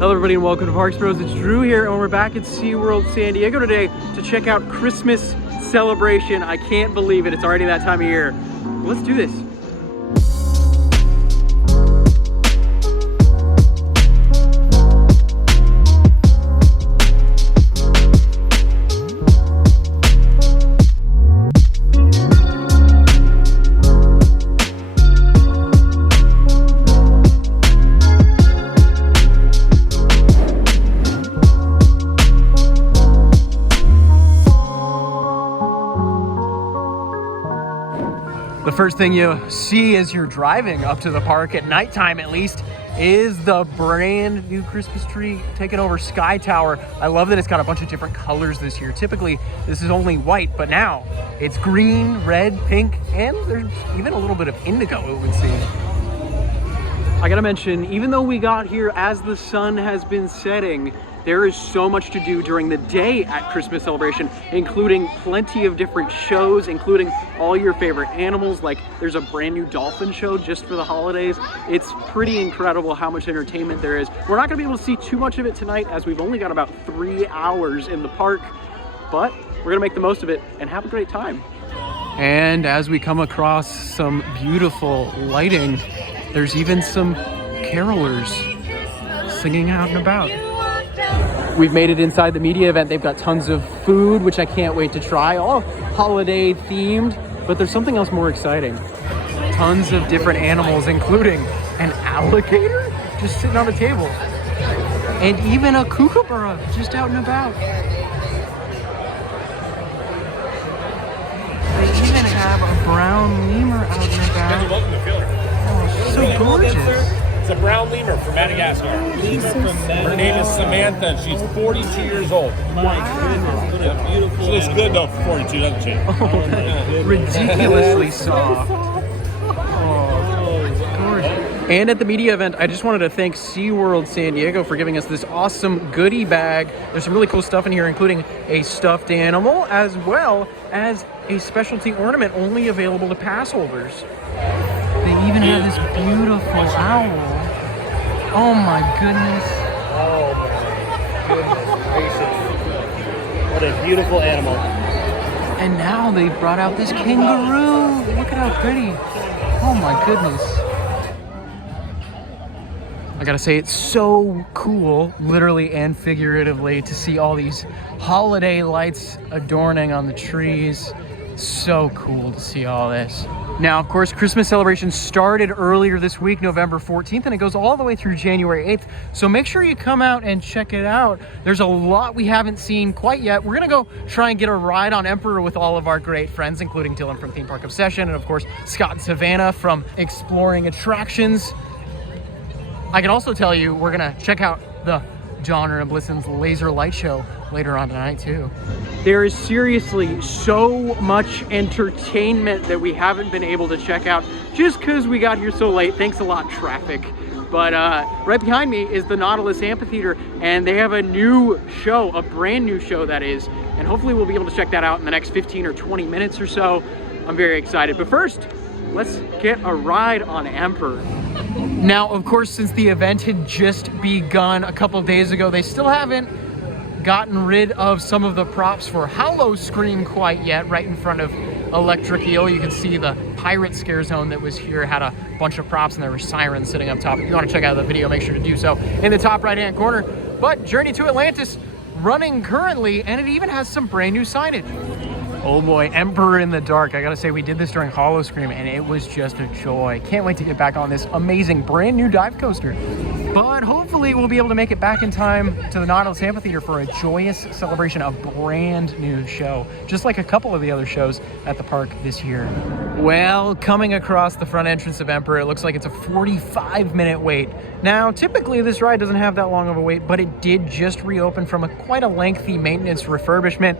Hello everybody and welcome to Parksbros. It's Drew here and we're back at SeaWorld San Diego today to check out Christmas celebration. I can't believe it. It's already that time of year. Let's do this. The first thing you see as you're driving up to the park at nighttime, at least, is the brand new Christmas tree taking over Sky Tower. I love that it's got a bunch of different colors this year. Typically, this is only white, but now it's green, red, pink, and there's even a little bit of indigo, it would seem. I gotta mention, even though we got here as the sun has been setting, there is so much to do during the day at Christmas celebration, including plenty of different shows, including all your favorite animals. Like there's a brand new dolphin show just for the holidays. It's pretty incredible how much entertainment there is. We're not gonna be able to see too much of it tonight as we've only got about 3 hours in the park, but we're gonna make the most of it and have a great time. And as we come across some beautiful lighting, there's even some carolers singing out and about. We've made it inside the media event. They've got tons of food, which I can't wait to try, all holiday themed, but there's something else more exciting. Tons of different animals, including an alligator just sitting on a table, and even a kookaburra just out and about. They even have a brown lemur out and about. Oh, so gorgeous. It's a brown lemur from Madagascar. Her name is Samantha. She's 42 years old. My goodness. Beautiful. She looks good though for 42, doesn't she? Oh, ridiculously soft. Oh, gorgeous. And at the media event, I just wanted to thank SeaWorld San Diego for giving us this awesome goodie bag. There's some really cool stuff in here, including a stuffed animal, as well as a specialty ornament only available to pass holders. They even have this beautiful owl. Oh my goodness. Oh my goodness gracious. What a beautiful animal. And now they've brought out this kangaroo. Look at how pretty. Oh my goodness. I gotta say, it's so cool, literally and figuratively, to see all these holiday lights adorning on the trees. So cool to see all this. Now, of course, Christmas celebrations started earlier this week, November 14th, and it goes all the way through January 8th. So make sure you come out and check it out. There's a lot we haven't seen quite yet. We're gonna go try and get a ride on Emperor with all of our great friends, including Dylan from Theme Park Obsession, and of course, Scott and Savannah from Exploring Attractions. I can also tell you, we're gonna check out the Donner and Blissen's laser light show later on tonight too. There is seriously so much entertainment that we haven't been able to check out just because we got here so late. Thanks a lot, traffic. But right behind me is the Nautilus Amphitheater, and they have a new show, a brand new show that is, and hopefully we'll be able to check that out in the next 15 or 20 minutes or so. I'm very excited. But first, let's get a ride on Emperor. Now, of course, since the event had just begun a couple days ago, they still haven't gotten rid of some of the props for Hollow Scream quite yet. Right in front of Electric Eel, you can see the pirate scare zone that was here had a bunch of props, and there were sirens sitting up top. If you want to check out the video, make sure to do so in the top right-hand corner. But Journey to Atlantis running currently, and it even has some brand new signage. Oh boy, Emperor in the Dark. I gotta say, we did this during Hollow Scream and it was just a joy. Can't wait to get back on this amazing brand new dive coaster. But hopefully we'll be able to make it back in time to the Nautilus Amphitheater for a joyous celebration, a brand new show, just like a couple of the other shows at the park this year. Well, coming across the front entrance of Emperor, it looks like it's a 45-minute wait. Now, typically this ride doesn't have that long of a wait, but it did just reopen from quite a lengthy maintenance refurbishment,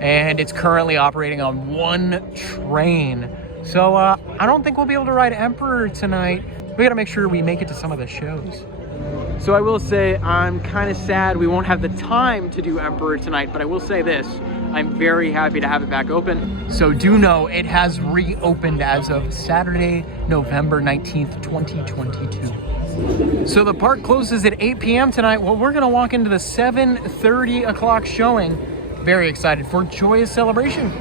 and it's currently operating on one train. So I don't think we'll be able to ride Emperor tonight. We gotta make sure we make it to some of the shows. So I will say I'm kind of sad we won't have the time to do Emperor tonight, but I will say this, I'm very happy to have it back open. So do know it has reopened as of Saturday, November 19th, 2022. So the park closes at 8 p.m. tonight. Well, we're gonna walk into the 7:30 o'clock showing. Very excited for Joyous Celebration.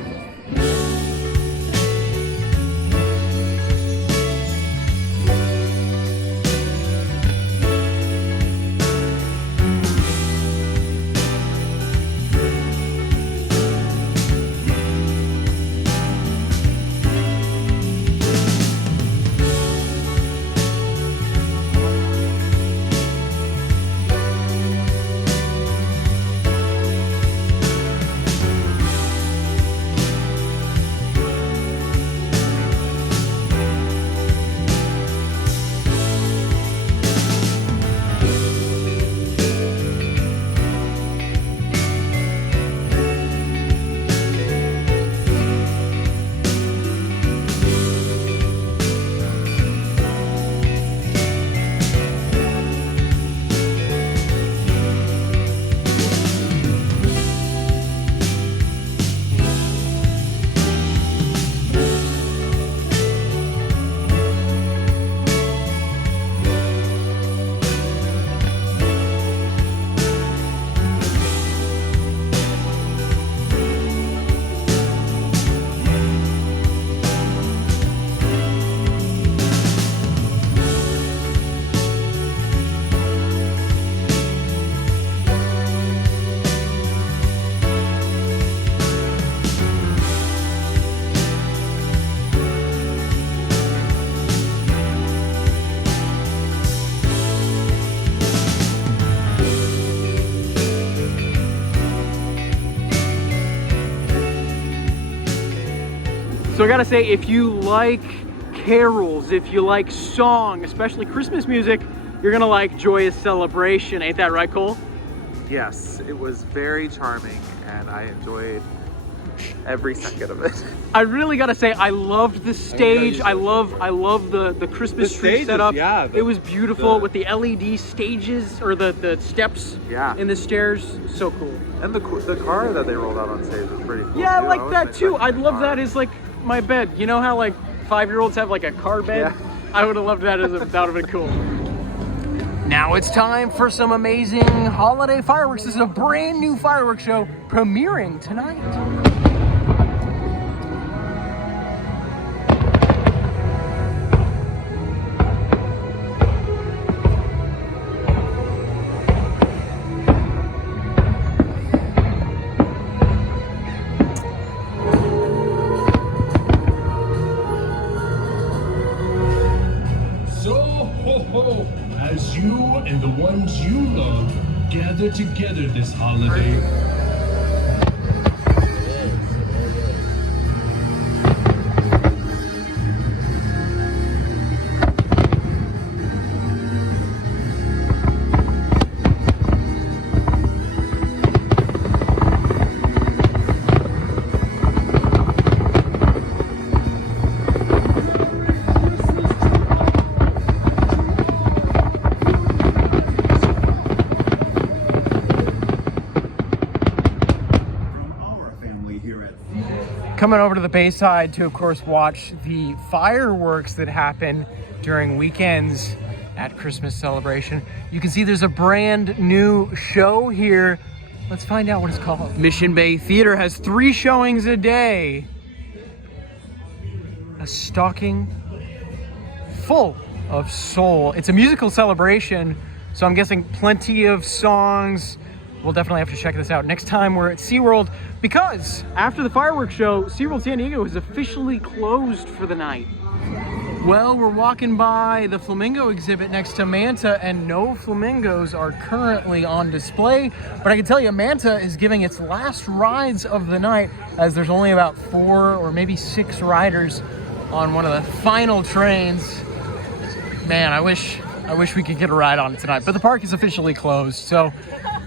So I gotta say, if you like carols, if you like song, especially Christmas music, you're gonna like Joyous Celebration. Ain't that right, Cole? Yes, it was very charming and I enjoyed every second of it. I really gotta say, I loved the stage. I love the Christmas tree setup. Yeah, it was beautiful with the LED stages or the steps in the stairs. So cool. And the car that they rolled out on stage was pretty cool. Yeah, too. I like that too. I'd love that as like my bed. You know how like 5-year-olds have like a car bed? Yeah. I would have loved that as that would have been cool. Now it's time for some amazing holiday fireworks. This is a brand new fireworks show premiering tonight. As you and the ones you love gather together this holiday. Coming over to the Bayside to, of course, watch the fireworks that happen during weekends at Christmas Celebration. You can see there's a brand new show here. Let's find out what it's called. Mission Bay Theater has 3 showings a day. A stocking full of soul. It's a musical celebration, so I'm guessing plenty of songs. We'll definitely have to check this out next time we're at SeaWorld, because after the fireworks show, SeaWorld San Diego is officially closed for the night. Well, we're walking by the flamingo exhibit next to Manta, and no flamingos are currently on display. But I can tell you, Manta is giving its last rides of the night, as there's only about 4 or maybe 6 riders on one of the final trains. Man, I wish we could get a ride on it tonight, but the park is officially closed, so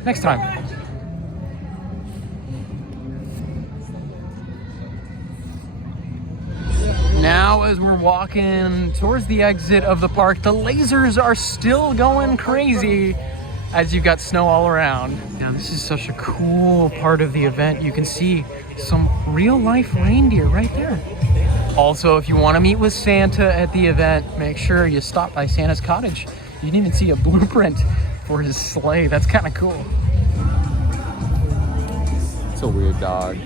next time. Now, as we're walking towards the exit of the park, the lasers are still going crazy as you've got snow all around. Now, this is such a cool part of the event. You can see some real-life reindeer right there. Also, if you want to meet with Santa at the event, make sure you stop by Santa's cottage You can even see a blueprint for his sleigh. That's kind of cool. It's a weird dog.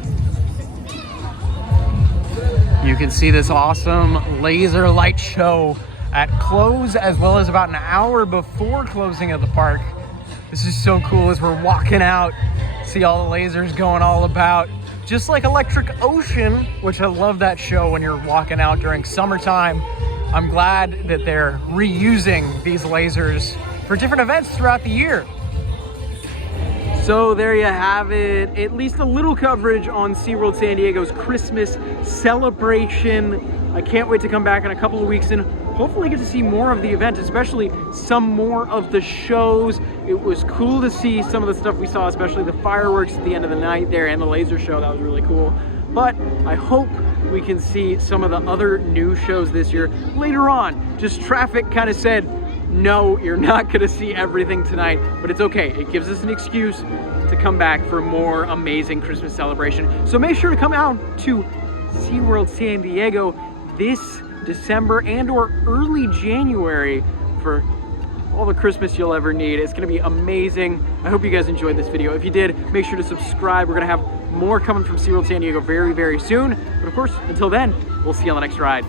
You can see this awesome laser light show at close, as well as about an hour before closing of the park. This is so cool as we're walking out, see all the lasers going all about. Just like Electric Ocean, which I love that show when you're walking out during summertime. I'm glad that they're reusing these lasers for different events throughout the year. So there you have it, at least a little coverage on SeaWorld San Diego's Christmas celebration. I can't wait to come back in a couple of weeks and hopefully get to see more of the event, especially some more of the shows. It was cool to see some of the stuff we saw, especially the fireworks at the end of the night there and the laser show. That was really cool. But I hope we can see some of the other new shows this year later on. Just traffic kind of said, no, you're not gonna see everything tonight, but it's okay. It gives us an excuse to come back for more amazing Christmas celebration. So make sure to come out to SeaWorld San Diego this December and or early January for all the Christmas you'll ever need. It's gonna be amazing. I hope you guys enjoyed this video. If you did, make sure to subscribe. We're gonna have more coming from SeaWorld San Diego very, very soon. But of course, until then, we'll see you on the next ride.